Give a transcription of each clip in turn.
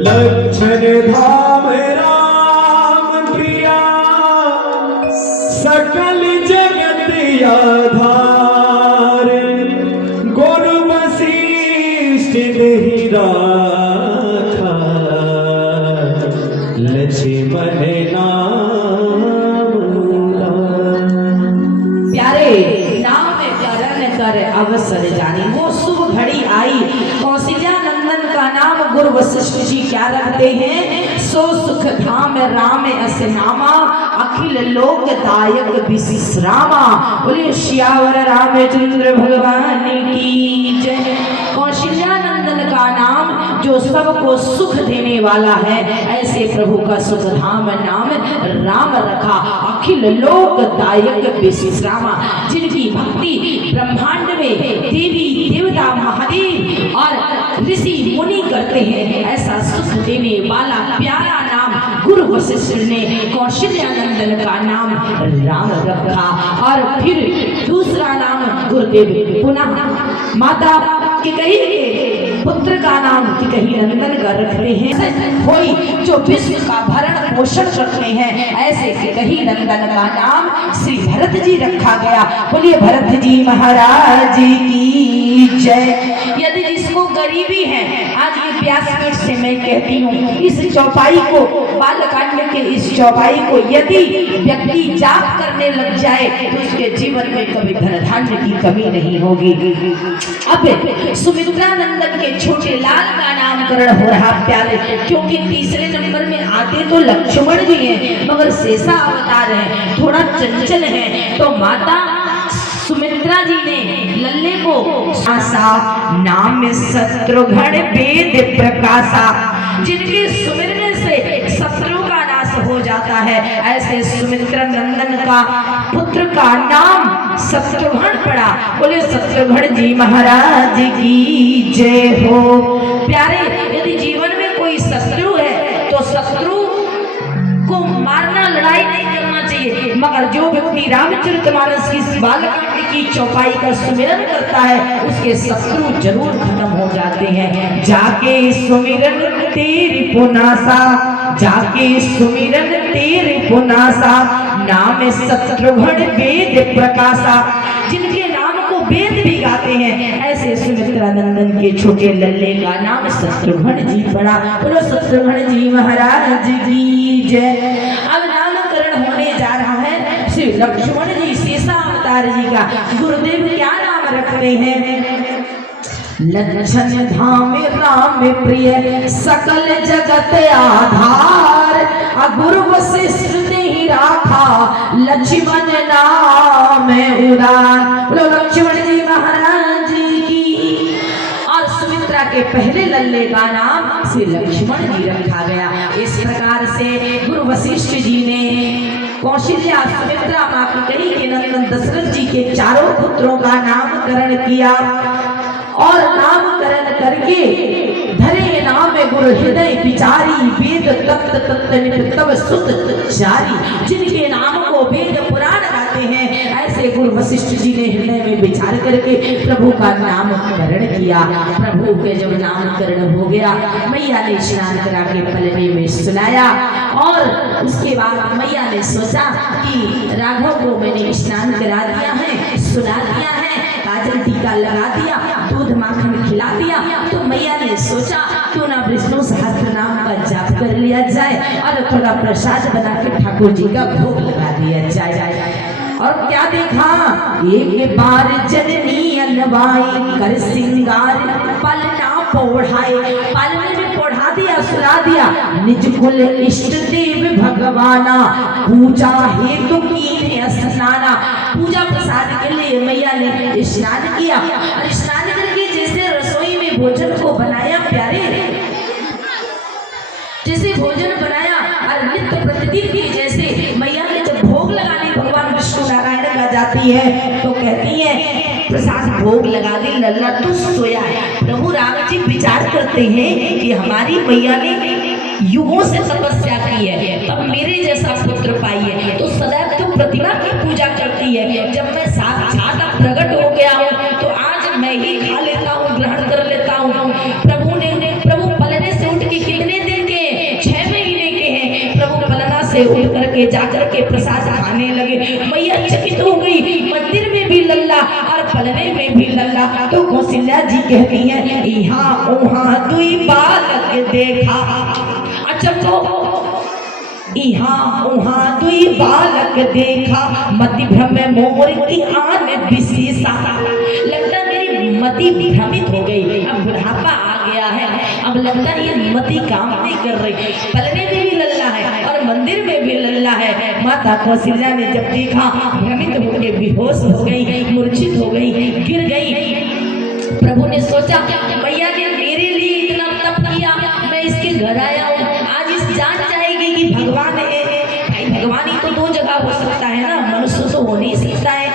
लक्षण धाम राम प्रिया सकल जगत आधार गुरु वशिष्ठ देहि राखा लक्ष्मण नाम। प्यारे नाम में प्यारा न कर अवसर जानी, वो शुभ घड़ी आई। कौशल्या नंदन का नाम गुरु वशिष्ठ जी क्या रखते हैं? सो सुख धाम राम अस नामा, अखिल लोक दायक विश्रामा। बोलिए श्यावर रामचंद्र भगवान की जय। कौशल्या नंदन का नाम जो सबको सुख देने वाला है, ऐसे प्रभु का सुख धाम नाम राम रखा। अखिल लोक दायक विश्रामा, जिनकी भक्ति ब्रह्मांड में देवी देवता महादेव और ऋषि मुनि करते हैं, ऐसा सुख देने वाला प्यारा नाम गुरु वशिष्ठ ने कौशल्या नंदन का नाम राम रखा। और फिर दूसरा नाम गुरुदेव पुनः माता के कही पुत्र का नाम कहीं नंदन का रखते हैं। कोई जो विश्व का भरण पोषण करते हैं, ऐसे कहीं नंदन का नाम श्री भरत जी रखा गया। बोलिए भरत जी महाराज की जय। यदि जिसको गरीबी है, आज ये व्यासपीठ से मैं कहती हूँ, इस चौपाई को, बालकांड के इस चौपाई को यदि व्यक्ति जाप करने लग जाए तो उसके जीवन में कभी धन धान्य की कमी नहीं होगी। अब सुमित्रा नंदन के छोटे लाल का नामकरण हो रहा प्यारे, क्योंकि तीसरे नंबर में आते तो लक्ष्मण जी हैं, मगर शेषा अवतार है, थोड़ा चंचल है। तो माता सुमित्रा जी ने लल्ले को आशा नाम शत्रुघ्न वेद प्रकाशा, जिनके सुमिरने से शत्रु का नाश हो जाता है, ऐसे सुमित्रा नंदन का पुत्र का नाम शत्रुघ्न पड़ा। बोले शत्रुघ्न जी महाराज की जय हो। प्यारे, यदि जीवन में कोई शत्रु है तो शत्रु को मारना, लड़ाई नहीं करना चाहिए, मगर जो व्यक्ति रामचरितमानस की बालकांड की चौपाई का सुमिरन करता है, उसके शत्रु जरूर खत्म हो जाते हैं। जाके सुमिरन तेरी पुनासा, जाके सुमिरन तेरे पुनासा, नाम शत्रुघ्न वेद प्रकाशा, जिनके नाम को वेद भी गाते हैं, ऐसे सुमित्रा नंदन के छोटे लल्ले का नाम शत्रुघ्न जी पड़ा। बोलो शत्रुघ्न जी महाराज की जय। अब नामकरण होने जा रहा है श्री लक्ष्मण जी शेषा अवतार जी का। गुरुदेव क्या नाम रखते हैं? लक्षण धाम राम प्रिय सकल जगत आधार, गुरु वशिष्ठ ने ही राखा लक्ष्मण नाम उदार। बोलो लक्ष्मण जी महाराज की। और सुमित्रा के पहले लल्ले का नाम श्री लक्ष्मण जी रखा गया। इस प्रकार से गुरु वशिष्ठ जी ने कौशल्या सुमित्रा माँ की कही के नंदन दशरथ जी के चारों पुत्रों का नामकरण किया, और नामकरण करके धरे नाम गुरु हृदय विचारी, वेद तत्त तत्त नित तब सुत चारी, जिनके नाम को वेद पुराण गाते हैं, ऐसे गुरु वशिष्ठ जी ने हृदय में विचार करके प्रभु का नामकरण किया। प्रभु के जब नामकरण हो गया, मैया ने स्नान करा के पलने में सुनाया, और उसके बाद मैया ने सोचा कि राघव को मैंने स्नान करा दिया है, सुना दिया है, काजल टीका लगा दिया, दूध माखन खिला दिया, तो मैया ने सोचा क्यों ना विष्णु सहस्त्र नाम का जाप कर लिया जाए और थोड़ा प्रसाद बना के ठाकुर जी का भोग लगा दिया जाए। और क्या देखा, एक बार जननी अनवाई कर सिंगार पलना पौढ़ाए, पालने में पौढ़ा दिया, सुला दिया, निज कुल इष्ट देव भगवाना, पूजा हेतु कीने स्नाना। पूजा प्रसाद के लिए मैया ने स्नान किया, और स्नान करके जैसे रसोई में भोजन को बनाया प्यारे, जैसे भोजन बनाया और नित्य प्रतिदिन की जैसे मैया ने जब भोग लगाने भगवान विष्णु नारायण का जाती है, तो कहती है प्रसाद भोग लगा दी, लल्ला तू सोया है। प्रभु राम जी विचार करते हैं कि हमारी मैया ने युगों से तपस्या की है, अब मेरे जैसा पुत्र पाई है, तो सदैव तुम प्रतिमा की पूजा करती है। जब मैं साक्षात प्रकट हो गया हूँ तो आज मैं ही खा लेता हूँ, ग्रहण कर लेता हूँ। प्रभु पलने से उठ के कितने दिन के, 6 महीने के हैं। प्रभु पलना से उठ करके जाकर के प्रसाद खाने लगे। मैया चकित हो गई, मंदिर में भी लल्ला और पलने में भी लल्ला। तो कौशल्या जी कहती हैं, यहाँ वहाँ दुई बालक देखा। अच्छा तो यहाँ वहाँ दुई बालक देखा, मति भ्रम में मोर की आन विशेषा। लगता मेरी मति भ्रमित हो गई, अब बुढ़ापा आ गया है, अब लगता ये मति काम नहीं कर रही। पलने में भी लल्ला है और मंदिर में भी लल्ला है। माता कौशल्या ने जब देखा भ्रमित होकर बेहोश हो गई, मूर्छित हो गई, गिर गई। प्रभु ने सोचा मैया ने मेरे लिए इतना तप किया, मैं इसके घर आया हूँ, आज इस जान जाएगी कि भगवान है। भाई भगवान ही तो 2 जगह हो सकता है ना, मनुष्य तो हो नहीं सकता है।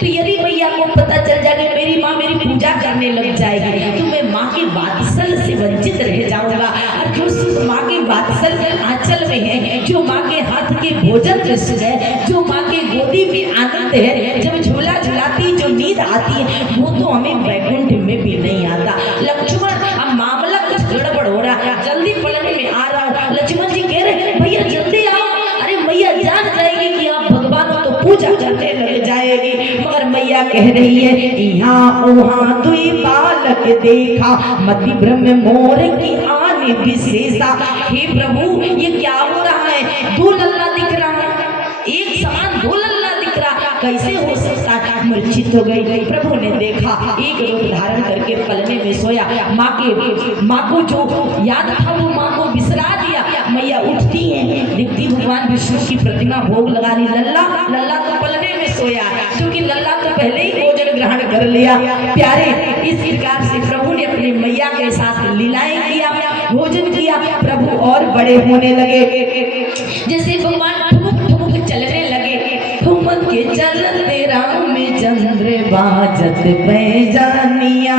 तो यदि मैया को पता चल जाए कि मेरी माँ मेरी पूजा करने लग जाएगी तो मैं माँ के वात्सल से वंचित रह जाऊंगा। और जो सुख माँ के वात्सल आंचल में है, जो माँ के हाथ के भोजन में सुख है, जो माँ के गोदी में आनंद है, जब झूला झुलाती जो नींद आती है, वो तो हमें वैकुंठ में भी नहीं आता। लक्ष्मण अब मामला कुछ गड़बड़ हो रहा है, जल्दी पलने में आ रहा हूँ। लक्ष्मण जी कह रहे भैया जल्दी आओ। अरे मैया जान जाएगी कि आप भगवान को तो पूजा करने लग जाएगी। मगर मैया कह रही है यहाँ वहाँ दुई बालक देखा, मति भ्रम में मोर की आन विशेषा। हे प्रभु ये क्या हो रहा है, 2 लल्ला दिख रहा है, एक समान 2 लल्ला दिख रहा, कैसे हो सकता है। मूर्छित हो गई। प्रभु ने देखा एक रूप धारण करके पलने में सोया। माँ को जो याद था वो माँ को बिसरा दिया। मैया उठती है, दिखती भगवान विष्णु की प्रतिमा भोग लगा रही। लल्ला तो पलने में सोया, क्योंकि लल्ला तो पहले ही भोजन ग्रहण कर लिया। प्यारे इस प्रकार से प्रभु ने अपनी मैया के साथ लीलाएं किया, भोजन किया। प्रभु और बड़े होने लगे, जैसे भगवान ठुमुक ठुमुक चलने लगे। ठुमक के चलते राम चंद्र बाजत पैजानिया।